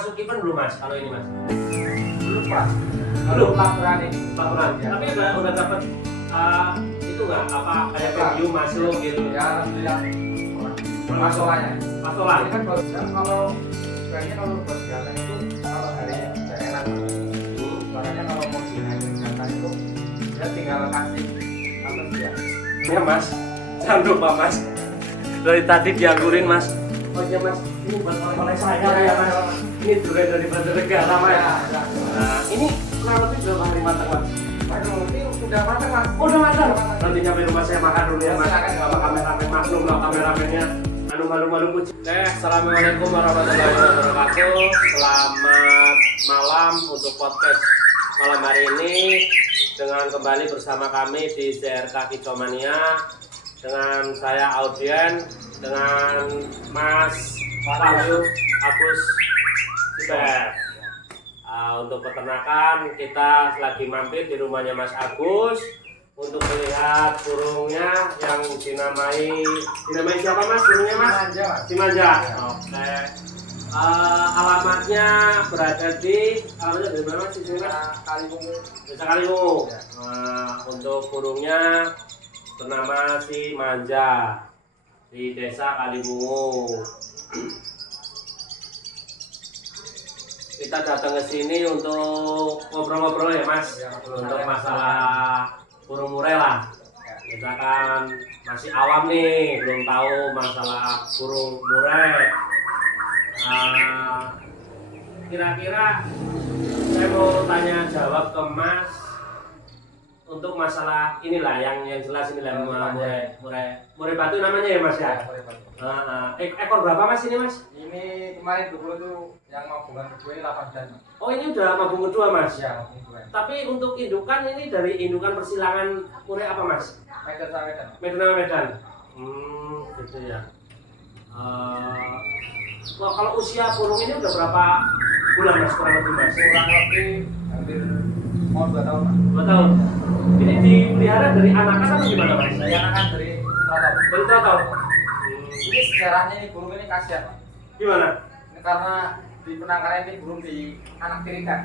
termasuk event belum mas kalau ini mas? Belum Pak. Belum. Laporan ini. Laporan. Ya. Tapi udah dapat itu nggak apa kayak venue masuk gitu? Ya alhamdulillah. Masalahnya. Masalah. Ini kan baru kalau sebenarnya kalau buat jalan itu kalau hari daerah. Makanya kalau mau dihasilkan itu dia tinggal kasih apa sih ya? Ya mas, jangan lupa mas. Dari tadi dianggurin mas. Oh iya mas, ini buat oleh saya ya mas. Ini durian dari Banjarnegara mas. Ya. Nah ini kurang lebih berapa hari matang mas? Waduh, ini udah matang Mas. Oh, udah matang. Nanti nyampe rumah saya makan dulu ya mas. Silakan. Sama kameramen maklum lah kameramennya. Anu malu-malu kucing. Assalamualaikum warahmatullahi wabarakatuh. Selamat malam untuk podcast malam hari ini dengan kembali bersama kami di CRK Kicomania dengan saya Audien dengan Mas Wahyu Agus Siber. Untuk peternakan kita lagi mampir di rumahnya Mas Agus untuk melihat burungnya yang dinamai siapa mas burungnya mas? Manja, Mas. Simanja. Oke. Alamatnya berada di mana mas? Di sini mas? Kaliwungu. Desa Kaliwungu. Ya. Untuk burungnya bernama Simanja di Desa Kaliwungu. Kita datang ke sini untuk ngobrol-ngobrol ya mas, Ya, untuk masalah burung murai lah. Kita kan masih awam nih, belum tahu masalah burung murai. Kira-kira saya mau tanya jawab ke mas untuk masalah inilah yang jelas inilah murai batu namanya ya mas ya. Ekor berapa mas ini mas? Ini kemarin dulu tuh yang mabungan kedua ini 8 bulan. Mas. Oh ini udah mabung kedua mas? Ya, mabung kedua. Tapi untuk indukan ini dari indukan persilangan murai apa mas? Medan sama Medan. Medan sama Medan. Gitu ya. Wah, kalau usia burung ini udah berapa bulan mas kurang lebih mas? Kurang lebih hampir mau 2 tahun Mas. 2 tahun. Ini dipelihara dari anakan atau gimana mas? Saya akan dari Trotor. Dari total. Ini sejarahnya ini burung ini kasihan Mas. Gimana? Ini karena di penangkaran ini burung di anak tirikan.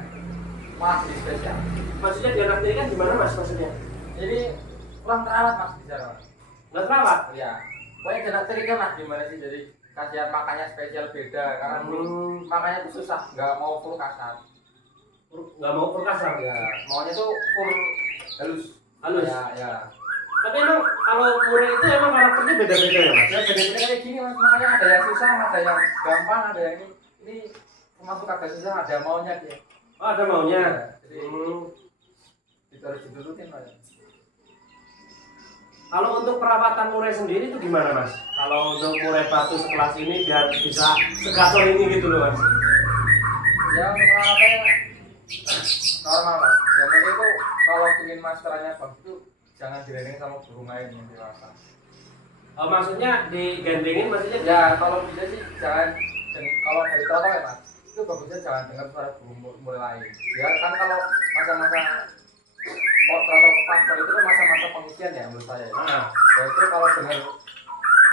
Malah jadi spesial. Maksudnya di anak tiri kan gimana mas maksudnya? Jadi kurang terawat Mas di sana Mas. Nggak terawat? Ya. Pokoknya di anak tirikan lah gimana sih jadi kasihan makanya spesial beda karena burung makanya itu susah nggak mau full kasar. Nggak mau perkasa? Ya, maunya tuh full halus. Halus? Ya. Tapi emang kalau murai itu emang karakternya beda-beda ya mas? Ya beda-beda kayak gini Mas, makanya ada yang susah, ada yang gampang, ada yang ini termasuk agak susah, ada maunya dia. Oh ada maunya? Ya, jadi itu harus diturutin Mas. Kalau untuk perawatan murai sendiri itu gimana mas? Kalau untuk murai batu sekelas ini biar bisa segacor ini gitu loh mas? Ya untuk perawatannya normal Mas. Yang penting itu kalau ingin masternya bagus itu jangan direndeng sama burung lain yang dewasa. Maksudnya digandengin maksudnya? Ya kalau bisa sih jangan kalau dari total ya Mas itu bagusnya jangan dengar suara burung murai lain. Ya kan kalau masa-masa trotor ke pasar itu kan masa-masa pengisian ya menurut saya. Ya itu kalau dengar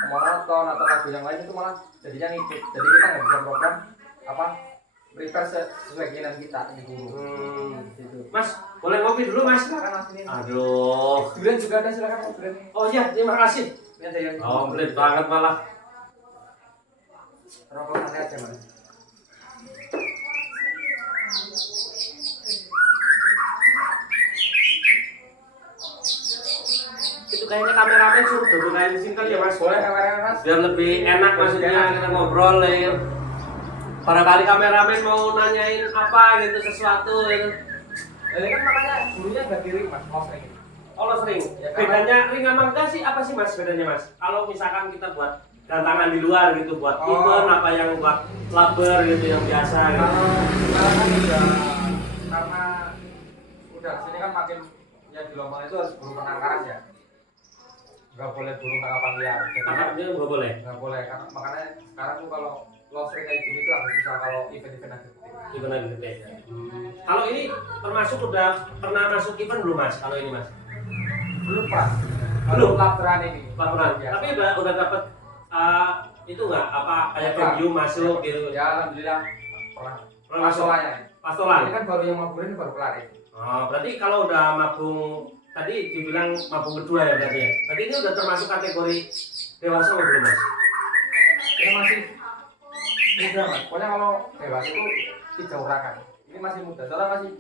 monoton atau lagu yang lain itu malah jadinya ngikut. Jadi kita nggak bisa program apa prepare sesuai keinginan kita di burung. Gitu. Mas, boleh ngopi dulu mas? Silakan Mas ini. Aduh. Durian juga ada silakan Mas durian. Oh iya, terima kasih. Ini ada yang Komplit banget malah. rokokannya aja Mas. Itu kayaknya kameramen suruh duduk di sini kali ya mas? Boleh kameranya Mas? Biar lebih enak maksudnya kita ngobrol ya. Barangkali kameramen mau nanyain apa gitu sesuatu gitu. Ini kan makanya bulunya nggak kiri Mas, mau sering. Oh lo sering? Ya, Bedanya ring sama enggak sih apa sih mas bedanya mas? Kalau misalkan kita buat gantangan di luar gitu buat event apa yang buat labber gitu yang biasa gitu. Kalau sekarang kan udah karena udah sini kan makin ya di Lombang itu harus burung penangkaran ya. Nggak boleh burung tangkapan liar. Tangkapnya nggak boleh? Nggak boleh karena makanya sekarang tuh kalau lo sering kayak gini tuh harus bisa kalau event-event agak gede. Event lagi gede ya. Kalau ini termasuk udah pernah masuk event belum mas? Kalau ini mas? Belum Pak. Belum? Laporan ini. Laporan. Ya. Tapi udah dapat itu nggak apa kayak venue masuk gitu? Ya alhamdulillah pernah. Pernah masuk? Masalahnya. Pastolan. Ini kan baru yang mabuk ini baru kelar ini. Oh, berarti kalau udah mabung tadi dibilang mabung kedua ya berarti ya. Berarti ini udah termasuk kategori dewasa atau belum mas? Ini masih muda mas. Pokoknya kalau dewasa itu tidak urakan. Ini masih muda. Soalnya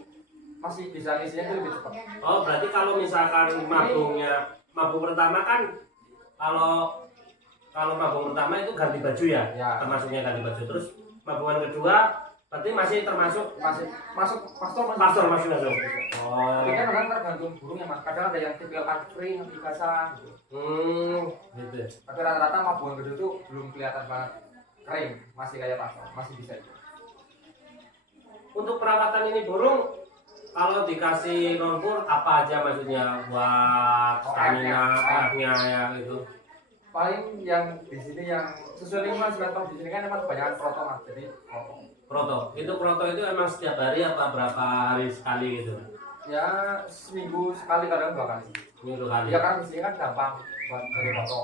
masih bisa ngisinya itu lebih cepat. Oh, berarti kalau misalkan mabung pertama kan kalau mabung pertama itu ganti baju ya, Ya. termasuknya ganti baju. Terus mabungan kedua berarti masih termasuk Masuk pastor masih masuk. Oh. Tapi kan memang tergantung burungnya mas. Kadang ada yang tipikal kaki kering, kaki basah. Gitu. Gitu. Tapi rata-rata mabungan kedua itu belum kelihatan banget kering, masih kayak pastor, masih bisa. Untuk perawatan ini burung kalau dikasih lumpur apa aja maksudnya buat stamina, F-nya ya gitu. Paling yang di sini yang sesuai lingkungan sekitar di sini kan emang kebanyakan proto mas, jadi Kroto itu emang setiap hari apa berapa hari sekali gitu? ya seminggu sekali kadang 2 kali. Minggu kali. Ya kan di sini kan gampang buat dari proto.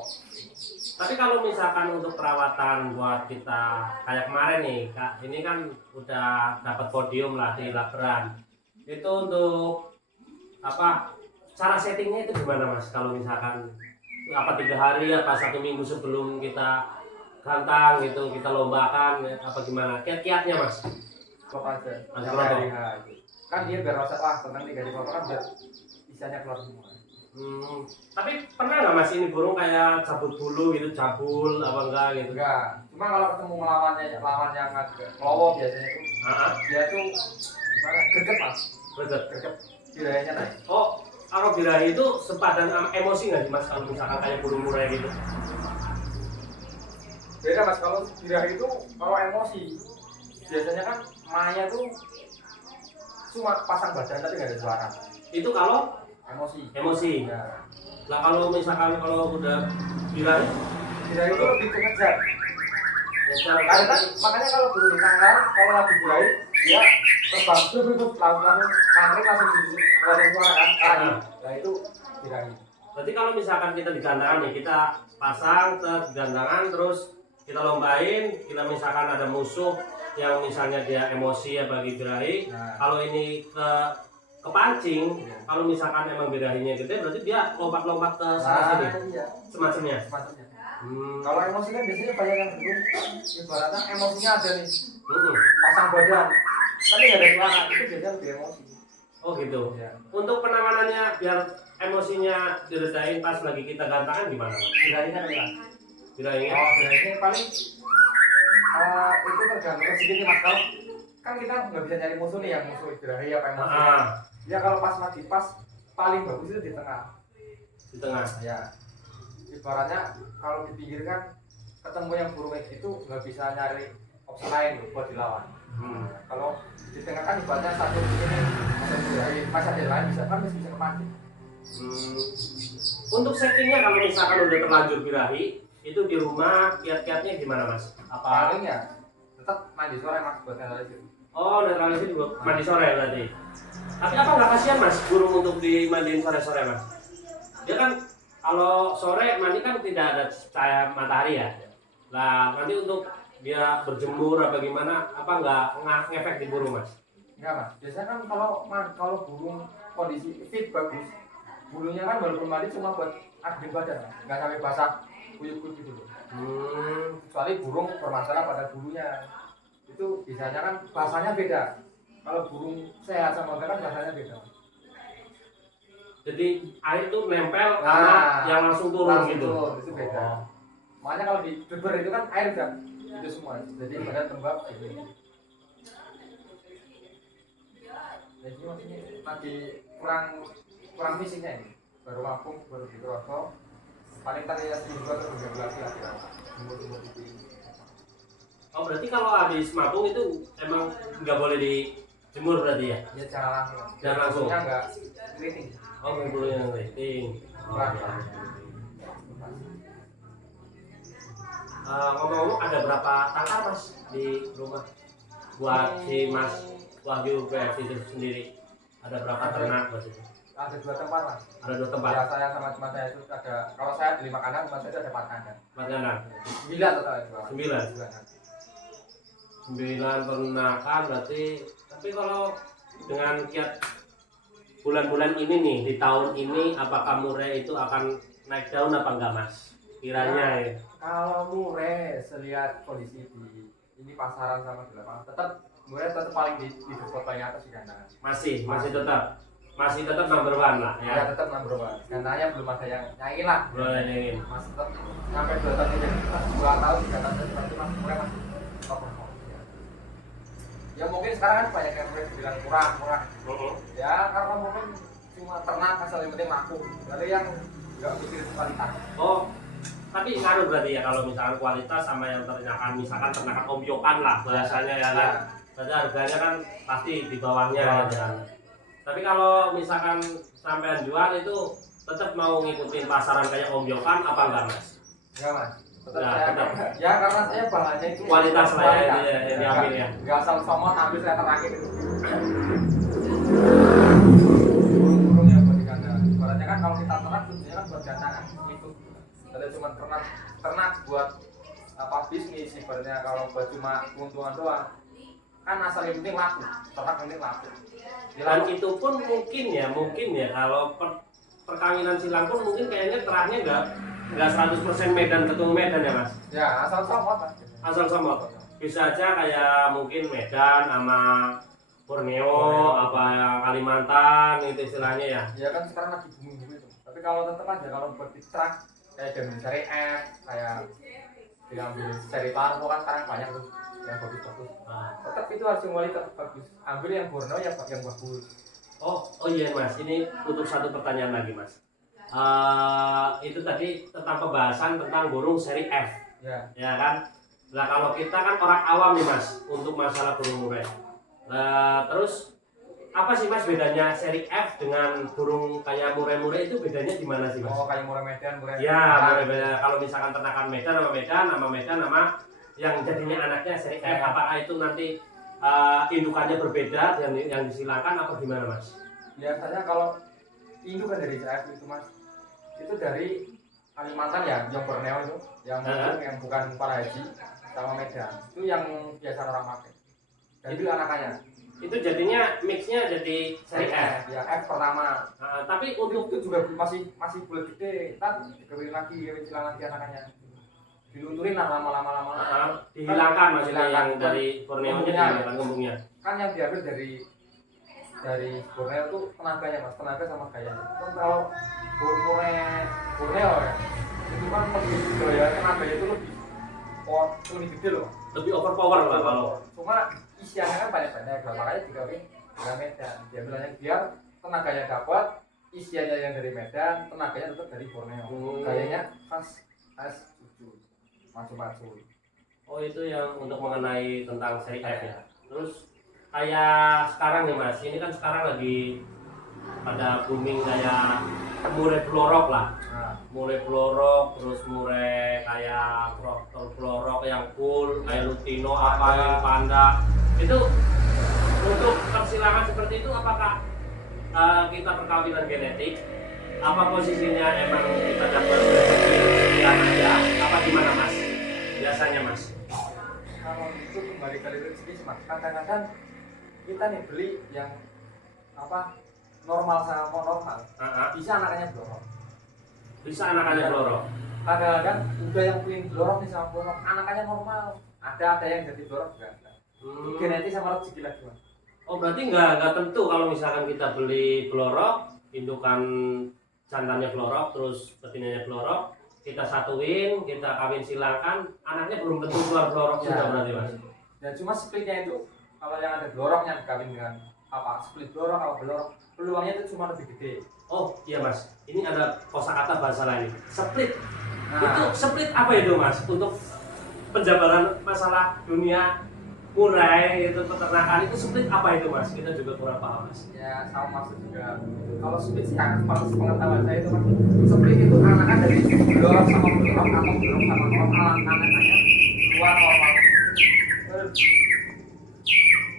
Tapi kalau misalkan untuk perawatan buat kita kayak kemarin nih, Kak, ini kan udah dapat podium lah di Laberan. Itu untuk apa? Cara settingnya itu gimana mas? Kalau misalkan apa 3 hari apa 1 minggu sebelum kita gantang gitu kita lombakan apa gimana? Kiat-kiatnya mas? Klop aja. Masih Yang proto. dari gitu. Kan dia biar rasa tenang 3 di proto kan biar isinya keluar semua. Tapi pernah nggak mas ini burung kayak cabut bulu gitu, cabul apa enggak gitu? Enggak. Cuma kalau ketemu lawan yang agak ngelowo biasanya itu dia tuh gimana? Greget mas. Greget. Birahnya naik. Oh, kalau birahi itu sepadan sama emosi nggak sih mas kalau misalkan kayak burung murai gitu? Beda mas, kalau birahi itu kalau emosi biasanya kan Maya tuh cuma pasang badan tapi nggak ada suara. Itu kalau emosi. Ya. Lah kalau misalkan kalau udah birahi Birahi itu lebih ke ngejar. ngejar Karena kan makanya kalau burung di tanggal kalau lagi birahi dia terbang tuh langsung nangkring langsung ngeluarin suara kan. Nah itu birahi. Berarti kalau misalkan kita di gandangan nih, kita pasang ke gandangan terus kita lombain, kita misalkan ada musuh yang misalnya dia emosi ya bagi birahi, kalau ini kepancing, kalau misalkan emang birahinya gede berarti dia lompat-lompat ke sana sini. Iya. Semacamnya. Kalau emosi kan biasanya banyak yang burung ibaratnya emosinya ada nih Mm-mm. pasang badan tapi nggak ada suara itu biasanya lebih emosi. Oh gitu. Ya. Untuk penanganannya biar emosinya diredain pas lagi kita gantangan gimana? Birahinya kan ya. Birahinya? Oh birahinya paling itu tergantung rezeki nih mas. Kalau kan kita nggak bisa nyari musuh nih yang musuh birahi apa emosi. Ya kalau pas mati pas paling bagus itu di tengah. Di tengah. Ya. Ibaratnya kalau di pinggir kan ketemu yang burung kayak gitu nggak bisa nyari opsi lain loh buat dilawan. Kalau di tengah kan ibaratnya satu ini ada birahi, pas ada yang lain bisa kan bisa kepancing. Untuk settingnya kalau misalkan udah terlanjur birahi itu di rumah kiat-kiatnya gimana mas? Apa? Paling ya tetap mandi sore mas buat netralisir. Oh netralisir juga mandi sore berarti. Tapi apa nggak kasihan mas burung untuk dimandiin sore-sore mas? Dia kan kalau sore mandi kan tidak ada cahaya matahari ya. Nah nanti untuk dia berjemur apa gimana apa nggak ngefek di burung mas? Enggak mas, biasanya kan kalau burung kondisi fit bagus, bulunya kan walaupun mandi cuma buat adem badan, nggak sampai basah kuyup-kuyup gitu loh. Kecuali burung bermasalah pada bulunya, itu biasanya kan basahnya beda. Kalau burung sehat sama enggak kan basahnya beda. Jadi air itu nempel sama yang langsung turun gitu. Itu beda. Makanya kalau di beber itu kan air udah itu semua, jadi badan lembab gitu. Jadi maksudnya lagi kurang fisiknya ini, baru rampung baru dikeroso, paling tadi ya seminggu atau 3 bulan lagi lah, jemur itu. Oh berarti kalau habis mabung itu emang nggak boleh dijemur berarti ya? Ya jangan langsung. Jangan langsung. Enggak keriting. Oh nggak boleh yang keriting. Ngomong-ngomong ada berapa tangkar mas di rumah buat si Mas Wahyu BF itu sendiri? Ada berapa ternak mas itu? Ada 2 tempat mas. Ada 2 tempat. Ya, saya sama teman saya itu ada. Kalau saya beli makanan, teman saya itu ada 4 kandang. 4 kandang. 9 total itu. 9. 9 peternakan berarti. Tapi kalau dengan kiat bulan-bulan ini nih di tahun ini, apakah murai itu akan naik daun apa enggak mas? Kiranya ya. Kalau murai selihat kondisi ini pasaran sama di lapangan tetap murai tetap paling di spot paling atas di kandang. Masih tetap number one lah Ya ya. tetap number one. Kandangnya belum ada yang nyaingin lah. Belum ada yang ingin. Masih tetap sampai 2 tahun ini, 2 tahun 3 tahun berarti mas murai masih top perform. Ya mungkin sekarang kan banyak yang bilang murah. Ya karena mungkin cuma ternak asal yang penting laku. Dari yang nggak mikir kualitas. Oh, tapi ngaruh berarti ya kalau misalkan kualitas sama yang ternakan, misalkan ternakan ombyokan lah bahasanya ya kan. Berarti harganya kan pasti di bawahnya ya kan. Tapi kalau misalkan sampean jual itu tetap mau ngikutin pasaran kayak ombyokan apa enggak mas? Enggak mas. Tetap Ya, saya, tetap. ya karena saya bahannya itu Kualitas lah ya, ini ya, yang diambil ya. Enggak asal somot ambil saya terakhir itu. Burung yang buat di kandang. Ibaratnya kan kalau kita ternak tujuannya kan buat gantangan itu. Kalau cuma ternak buat apa bisnis ibaratnya kalau buat cuma keuntungan doang kan asal yang penting laku, ternak yang penting laku. Dan itu pun mungkin ya kalau perkawinan silang pun mungkin kayaknya terahnya enggak 100% Medan ketemu Medan ya mas. Ya asal somot mas. Asal somot. Bisa aja kayak mungkin Medan sama Borneo, apa yang Kalimantan itu istilahnya ya. Ya kan sekarang lagi booming itu. Tapi kalau tetap aja kalau buat di track kayak dengan seri F, kayak diambil seri Tarmo kan sekarang banyak tuh yang bagus-bagus. Nah. Tetap itu harus yang kualitas bagus. Ambil yang Borneo yang bagus. Oh iya mas, ini untuk satu pertanyaan lagi mas. Itu tadi tentang pembahasan tentang burung seri F, ya kan? Nah kalau kita kan orang awam nih mas untuk masalah burung murai. Terus apa sih mas bedanya seri F dengan burung kayak murai-murai itu bedanya di mana sih mas? Oh kayak murai Medan, murai. Ya murai beda. Kalau misalkan ternakan Medan sama yang jadinya anaknya seri F, apakah itu nanti indukannya berbeda dan yang disilangkan apa gimana mas? Biasanya kalau indukan dari CF itu mas, itu dari Kalimantan ya, yang Borneo itu, yang bukan para haji sama Medan, itu yang biasa orang pakai. Dan itu anakannya. Itu jadinya mixnya jadi seri F. Ya F pertama. Tapi Untuk itu juga masih boleh gede, kan dikawin lagi anakannya. Dilunturin lah lama-lama. Dihilangkan maksudnya Dihilangkan. yang dari Borneo nya dihilangkan ngomongnya. Kan yang diambil dari Borneo itu tenaganya mas, tenaga sama gayanya. Kan kalau Borneo ya, itu kan lebih gaya tenaganya itu lebih gede loh. Lebih overpower lah kalau. Cuma isiannya kan banyak-banyak, makanya dikawin dengan Medan. Dia bilangnya biar tenaganya dapat, isiannya yang dari Medan, tenaganya tetap dari Borneo. Gayanya khas cucu, macam-macam. Oh itu yang untuk mengenai tentang seri F ya. Terus kayak sekarang nih mas, ini kan sekarang lagi pada booming kayak murai blorok lah. Murai blorok, terus murai kayak protol blorok yang full, kayak lutino, apa yang panda. Itu untuk persilangan seperti itu apakah kita perkawinan genetik? Apa posisinya emang kita dapat sekian aja? Apa gimana mas? Biasanya mas? Kalau itu kembali ke rezeki sih mas. Kadang-kadang kita nih beli yang apa normal sama normal. Bisa anakannya blorok. Bisa anakannya blorok. Kadang-kadang udah yang punya blorok nih sama blorok, anakannya normal. Ada yang jadi blorok juga ada. Genetik sama rezeki lagi mas. Oh berarti nggak tentu kalau misalkan kita beli blorok, indukan jantannya blorok, terus betinanya blorok, kita satuin, kita kawin silangkan, anaknya belum tentu keluar blorok juga berarti mas. Dan cuma splitnya itu kalau yang ada bloroknya dikawin dengan apa split blorok apa blorok, peluangnya itu cuma lebih gede. Oh iya mas, ini ada kosakata bahasa lain, split. Itu split apa itu mas? Untuk penjabaran masalah dunia murai itu peternakan itu split apa itu mas? Kita juga kurang paham mas. Ya sama maksud juga. Kalau split sih yang pengetahuan saya itu kan split itu anakan dari blorok sama blorok atau blorok sama normal, anakannya keluar normal.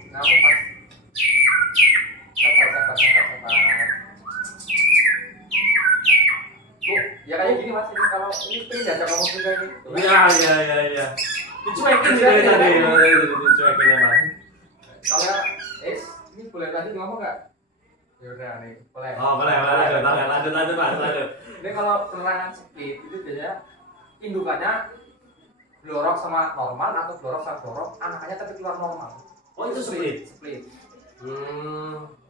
Namun pas sabar. Ya kayak gini mas, ini kalau ini split aja kamu juga ini. Iya. Dicuekin sih dari tadi, dicuekinnya mas. Kalau ini boleh lanjut ngomong nggak? Ya udah nih, boleh. Oh boleh, lanjut mas, lanjut. Ini kalau penerangan split itu biasanya indukannya blorok sama normal atau blorok sama blorok, anakannya tapi keluar normal. Oh itu split. Split.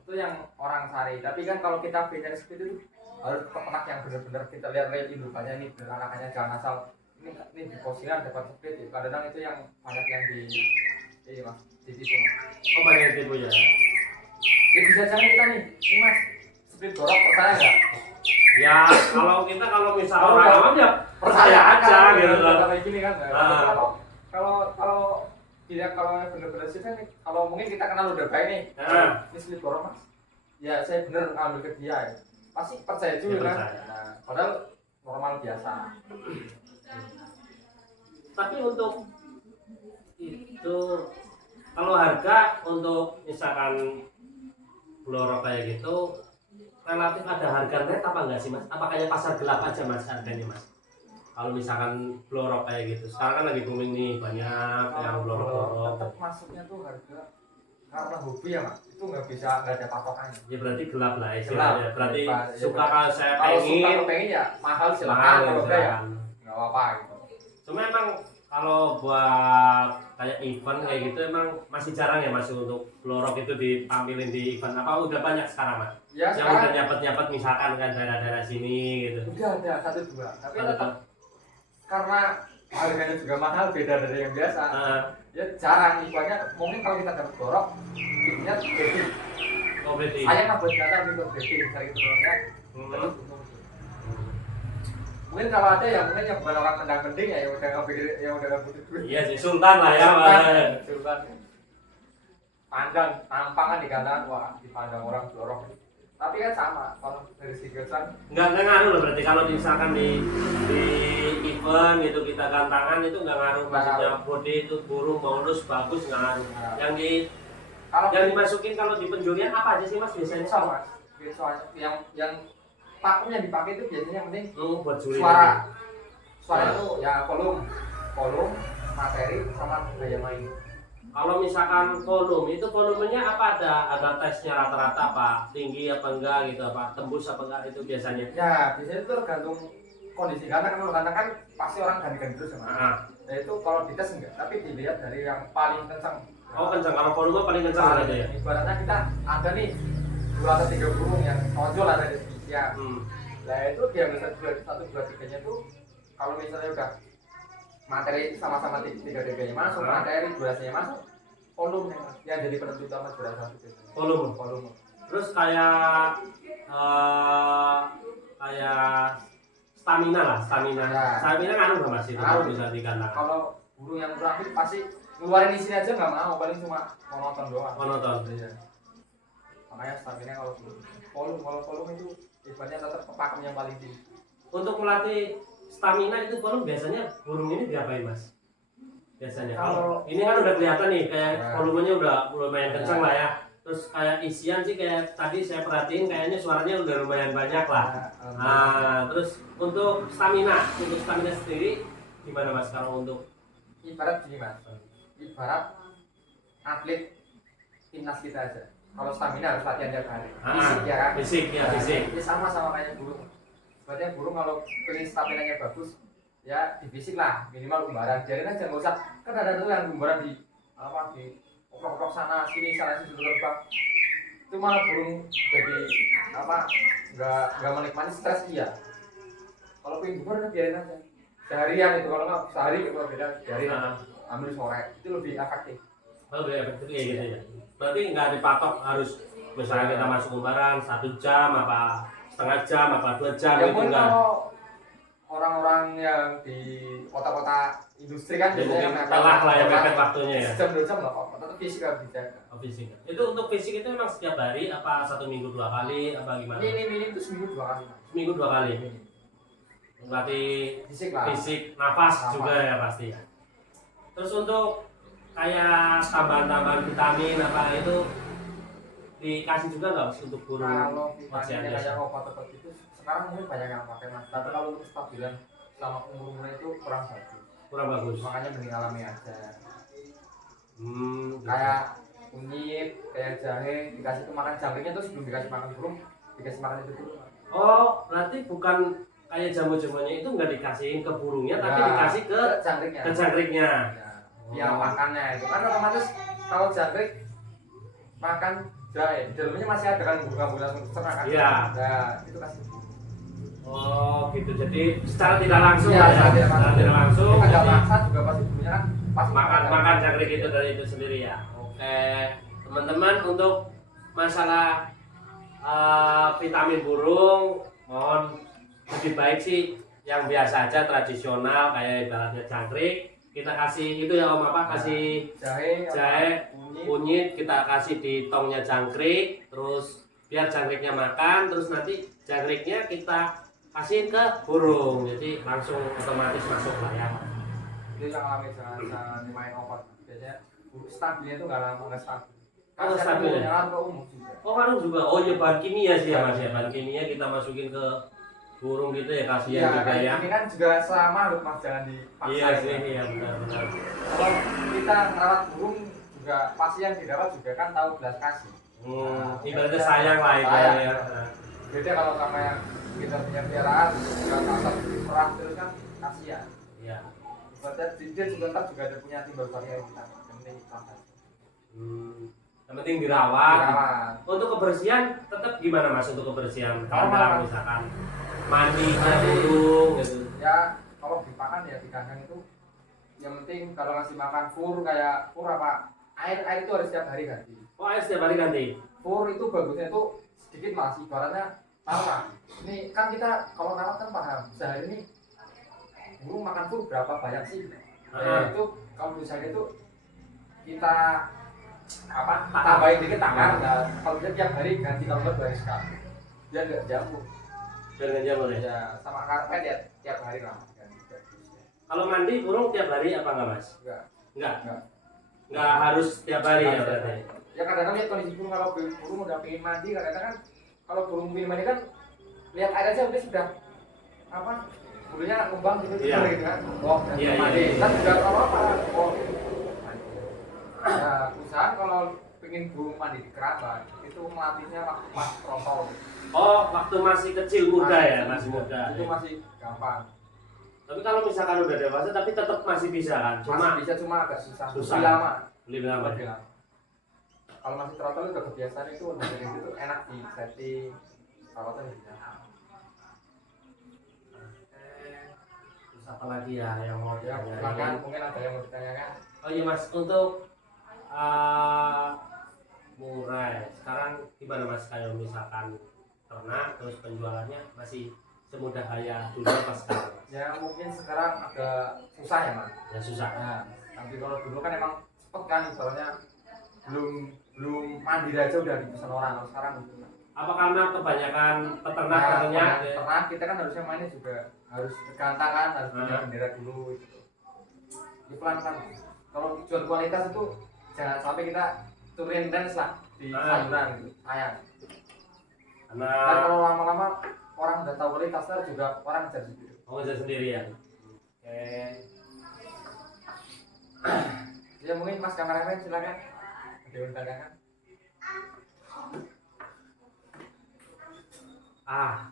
Itu yang orang cari. Tapi kan kalau kita bikin split itu harus peternak yang benar-benar kita lihat real indukannya ini benar anakannya, jangan asal ini di postingan dapat split. Kadang-kadang itu yang banyak yang di mas ditipu. Oh banyak yang tipu ya. Ya bisa cari kita nih, ini mas split blorok percaya nggak? Ya kalau misalnya orang awam ya percaya aja gitu loh. Kayak gini kan. Kalau tidak kalau benar-benar sih kan kalau mungkin kita kenal udah baik nih. Ini split blorok mas. Ya saya bener ngambil ke dia ya. Pasti percaya juga kan. Nah, padahal normal biasa. Tapi untuk itu kalau harga untuk misalkan blorok kayak gitu relatif ada harga net apa enggak sih mas? Apa kayak pasar gelap aja mas harganya mas? Kalau misalkan blorok kayak gitu, sekarang kan lagi booming nih banyak yang blorok. Tetap masuknya tuh harga karena hobi ya mas, itu nggak ada patokannya. Ya berarti gelap lah Gelap. istilahnya. Berarti Ya, suka kalau saya kalau suka pengen, pengen ya mahal silakan, mahal kalau enggak ya silakan. nggak apa-apa gitu. Cuma emang kalau buat kayak event kayak gitu emang masih jarang ya mas untuk blorok itu ditampilin di event apa udah banyak sekarang mas? Ya Yang udah sekarang nyapet misalkan kan daerah-daerah sini gitu. udah ada satu dua, tapi Satu, tetap karena harganya juga mahal beda dari yang biasa. Heeh. Ya jarang ibaratnya mungkin kalau kita dapat borok bikinnya gede. Oh berarti. Sayang lah buat data gitu gede cari telurnya. Hmm. Mungkin kalau ada ya mungkin yang bukan orang mendang-mending ya yang udah nggak pikir yang udah nggak butuh duit. Iya sih sultan lah ya mas. Sultan. Pandang tampangan dikatakan wah dipandang orang borok. Tapi kan sama kalau dari segi kesan Nggak ngaruh loh berarti kalau misalkan di event itu kita gantangan itu nggak ngaruh maksudnya body itu burung mulus bagus nggak ngaruh. Yang kalau yang dimasukin kalau di penjurian apa aja sih mas biasanya? sama soalnya yang pakem yang dipakai itu biasanya yang penting Buat juri. suara itu ya volume materi sama gaya main. Kalau misalkan volume itu volumenya apa ada tesnya rata-rata apa tinggi apa enggak gitu apa tembus apa enggak itu biasanya? Ya biasanya itu tergantung kondisi kandang kan, kalau kandang kan pasti orang ganti-ganti terus sama. Nah itu kalau dites enggak, tapi dilihat dari yang paling kencang. Oh kencang, kalau volume paling kencang ada ya? Ibaratnya kita ada nih 2 atau 3 burung yang tonjol ada di Indonesia. Nah itu dia misalnya 1, 2, 3 nya tuh kalau misalnya udah materi sama-sama 3 dB nya masuk, materi durasinya masuk, volume yang jadi penentu utama durasi satu biasanya. Volume. Terus kayak stamina lah, stamina ngaruh nggak mas itu kalau bisa dikatakan? Kalau burung yang kurang fit pasti ngeluarin isinya aja nggak mau, paling cuma monoton doang. Iya. Makanya stamina kalau volume itu ibaratnya tetap pakem yang paling tinggi. Untuk melatih stamina itu volume biasanya burung ini diapain mas? Biasanya kalau ini kan udah kelihatan nih kayak volumenya udah lumayan kencang lah ya. Terus kayak isian sih kayak tadi saya perhatiin kayaknya suaranya udah lumayan banyak lah. Terus untuk stamina sendiri gimana mas kalau untuk? Ibarat gini mas, ibarat atlet timnas kita aja. Kalau stamina harus latihan tiap hari. Fisik ya kan? Fisik. Ini sama kayak burung. Berarti burung kalau pengen staminanya bagus, ya di fisik lah minimal umbaran. Biarin aja nggak usah. Kan ada tuh yang umbaran di oprok sana sini terbang. Itu malah burung jadi nggak menikmati stres dia. Kalau pengen umbaran biarin aja. Seharian itu kalau nggak sehari itu beda seharian. Ambil sore itu lebih efektif. Lebih efektif ya gitu ya. Berarti nggak dipatok harus misalnya kita masuk umbaran 1 jam apa setengah jam apa 2 jam ya, gitu enggak. Kalau orang-orang yang di kota-kota industri kan biasanya telah lah ya mepet waktunya ya. Jam 2 jam lah kok, tetap fisik harus dijaga. Fisik. Itu untuk fisik itu memang setiap hari apa 1 minggu 2 kali apa gimana? Ini itu seminggu 2 kali. Seminggu 2 kali. Berarti fisik, nafas juga ya pasti ya. Terus untuk kayak tambahan-tambahan vitamin apa itu dikasih juga nggak untuk burung? Kalau vitaminnya kayak obat-obat itu sekarang mungkin banyak yang pakai mas. Tapi kalau untuk kestabilan sama umur-umurnya itu kurang bagus. kurang bagus. Makanya mending alami aja. Gitu. Kayak kunyit, kayak jahe, dikasih ke makan jangkriknya tuh sebelum dikasih makan burung, dikasih makan itu dulu. Oh, berarti bukan kayak jamu-jamunya itu nggak dikasihin ke burungnya, tapi Ya, dikasih ke jangkriknya. jangkriknya. Ya, makannya itu kan otomatis kalau jangkrik makan jahe, di dalamnya masih ada kan bunga-bunga cerah kan? Iya. Nah, itu kasih. Oh, gitu. Jadi secara tidak langsung Iya, ya. secara tidak langsung. Jadi Ada maksa juga pasti bunyinya kan pasti makan jangkrik itu dari itu sendiri ya. Oke, teman-teman, untuk masalah vitamin burung, mohon lebih baik sih yang biasa aja, tradisional, kayak ibaratnya jangkrik kita kasih itu ya Om, apa, kasih jahe, kunyit, kita kasih di tongnya jangkrik, terus biar jangkriknya makan, terus nanti jangkriknya kita kasihin ke burung, jadi langsung otomatis masuk lah ya. Itu yang alami, jangan dimain obat. Biasanya stabilnya itu nggak lama, nggak stabil. Oh, stabil ya? Jangan ke umum juga. Oh, kan juga. Oh ya, bahan kimia sih ya Mas ya, bahan kimia kita masukin ke burung gitu ya, kasihan Iya, juga ya. ini kan juga selama loh Mas, jangan dipaksa. Iya sih, iya benar-benar. Kalau kita merawat burung juga pasti yang dirawat juga kan tahu belas kasih. Ibaratnya sayang lah ibaratnya ya. Beda kalau sama yang kita punya piaraan, nggak asal perah terus kan kasihan. Iya. Ibaratnya dia juga ntar juga ada punya timbal balik yang kita, yang penting kita. Yang penting dirawat. Dirawat. Untuk kebersihan tetap gimana Mas untuk kebersihan? Normal, Kandang Mas. misalkan mandinya burung gitu. Ya kalau dipakan ya di kandang itu yang penting kalau ngasih makan fur kayak fur apa air itu harus setiap hari ganti. Oh, air setiap hari ganti. Fur itu bagusnya itu sedikit mas, ibaratnya tahu lah. Ini kan kita kalau rawat kan paham sehari ini burung makan fur berapa banyak sih? Itu kalau misalnya itu kita apa tambahin dikit tangan. Nah, kalau dia tiap hari ganti kalau nggak 2 hari sekali dia nggak jamur. Biar nggak jamur ya. Ya sama karpet ya tiap hari lah. Kalau mandi burung tiap hari apa enggak Mas? Enggak. Enggak harus tiap hari ya berarti. Ya kadang-kadang lihat kondisi burung, kalau burung udah pengen mandi, kadang-kadang kan kalau burung pengen mandi kan lihat air aja udah sudah apa bulunya ngembang gitu Iya. gitu kan. Oh, Iya, mandi. iya. Kan juga kalau apa? Oh. Nah, usahakan kalau pengen burung mandi di kerabat itu melatihnya waktu pas protol. Oh, waktu masih kecil muda ya, masih muda. Itu masih gampang. Tapi kalau misalkan udah dewasa tapi tetap masih bisa kan? Masih bisa, cuma agak susah. Susah. Lebih lama. Lebih lama. Lebih lama. Kalau masih trotol udah kebiasaan itu dari itu enak di setting trotol bisa. Terus apa lagi ya yang mau Ya, ditanyain? silakan mungkin ada yang mau ditanyakan. Oh iya Mas, untuk murai sekarang gimana Mas, kayak misalkan ternak terus penjualannya masih semudah kayak dulu pas sekarang Mas? Ya mungkin sekarang agak susah ya mas. Ya susah. Nah, tapi kalau dulu kan emang cepet kan, ibaratnya belum mandi aja udah dipesan orang. Kalau sekarang gitu. Apa karena kebanyakan peternak katanya? Peternak kita kan harusnya mainnya juga harus bergantang kan, harus punya bendera dulu gitu. Di pelan-pelan. Kalau jual kualitas itu jangan sampai kita turunin range lah di sayuran gitu. Sayang. Karena Dan kalau lama-lama orang udah tahu kualitasnya juga orang jadi sendiri. kerja sendiri ya. Oke. Ya mungkin mas kameramen silakan. Ada yang ditanyakan?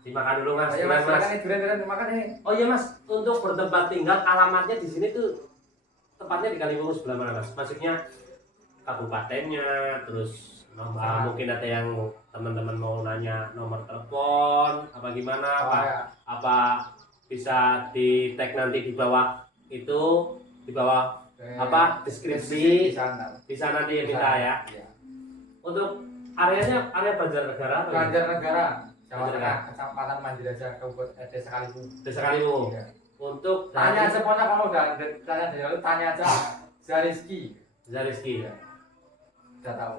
Dimakan dulu Mas. Ayo mas, silakan nih durian dimakan nih. Oh iya Mas, untuk bertempat tinggal alamatnya di sini tuh tepatnya di Kaliwungu sebelah mana Mas? Maksudnya kabupatennya, terus nomor mungkin ada yang teman-teman mau nanya nomor telepon apa gimana apa ya. apa bisa di tag nanti di bawah itu, di bawah apa deskripsi di bisa sana. nanti minta ya. Iya. Untuk areanya area Banjarnegara apa ya? Banjarnegara, Jawa Banjarnegara. Tengah, Kecamatan Manjiraja, Kabupaten Desa Kaliwungu. Desa Kaliwungu. Iya. Untuk Tanya aja pokoknya kalau udah tanya dari lalu tanya aja Zariski. Zariski. Udah tahu.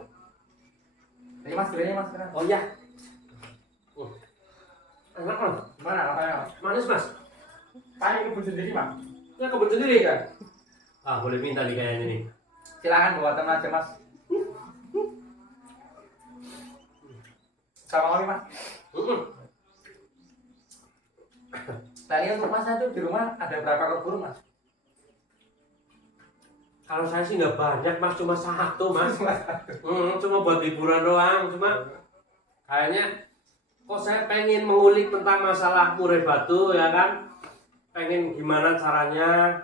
Ini mas duriannya mas keren. Oh iya. Enak Mas. Gimana rasanya mas? Manis Mas. Kayak kebun sendiri mas. Ya kebun sendiri Iya. boleh minta nih kayaknya nih. Silakan bawa teman aja mas. Sama kami mas. Tadi untuk mas itu di rumah ada berapa ekor burung mas? Kalau saya sih nggak banyak mas, cuma satu mas. Cuma buat hiburan doang. Cuma kayaknya kok saya pengen mengulik tentang masalah murai batu ya kan. Pengen gimana caranya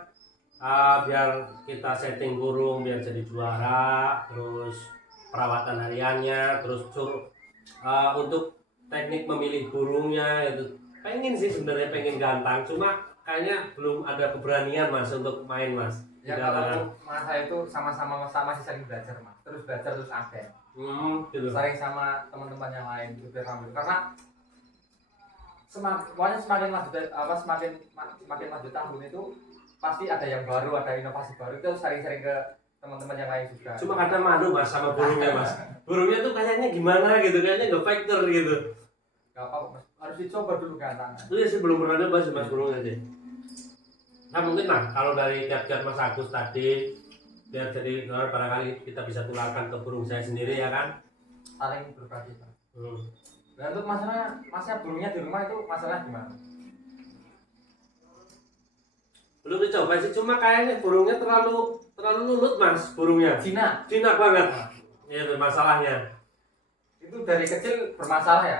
biar kita setting burung biar jadi juara, terus perawatan hariannya, terus untuk teknik memilih burungnya itu pengen sih sebenarnya pengen gantang, cuma kayaknya belum ada keberanian mas untuk main mas. Ya kalau masa itu sama-sama masih sering belajar mas, terus belajar terus update. Gitu. Sering sama teman-teman yang lain juga sambil karena semakin maju tahun itu pasti ada yang baru, ada inovasi baru, itu sering-sering ke teman-teman yang lain juga. Cuma kadang malu mas sama burungnya mas. Burungnya tuh kayaknya gimana gitu, kayaknya nggak factor gitu. Gak apa-apa mas, harus dicoba dulu gantangan. Itu ya sih belum pernah coba sih mas burungnya sih. Nah mungkin lah kalau dari kiat-kiat Mas Agus tadi biar jadi barangkali kita bisa tularkan ke burung saya sendiri ya kan. Saling berbagi mas. Dan untuk masnya burungnya di rumah itu masalah gimana? Belum dicoba sih, cuma kayaknya burungnya terlalu nulut mas burungnya. Cina banget. Ya itu masalahnya. Itu dari kecil bermasalah ya?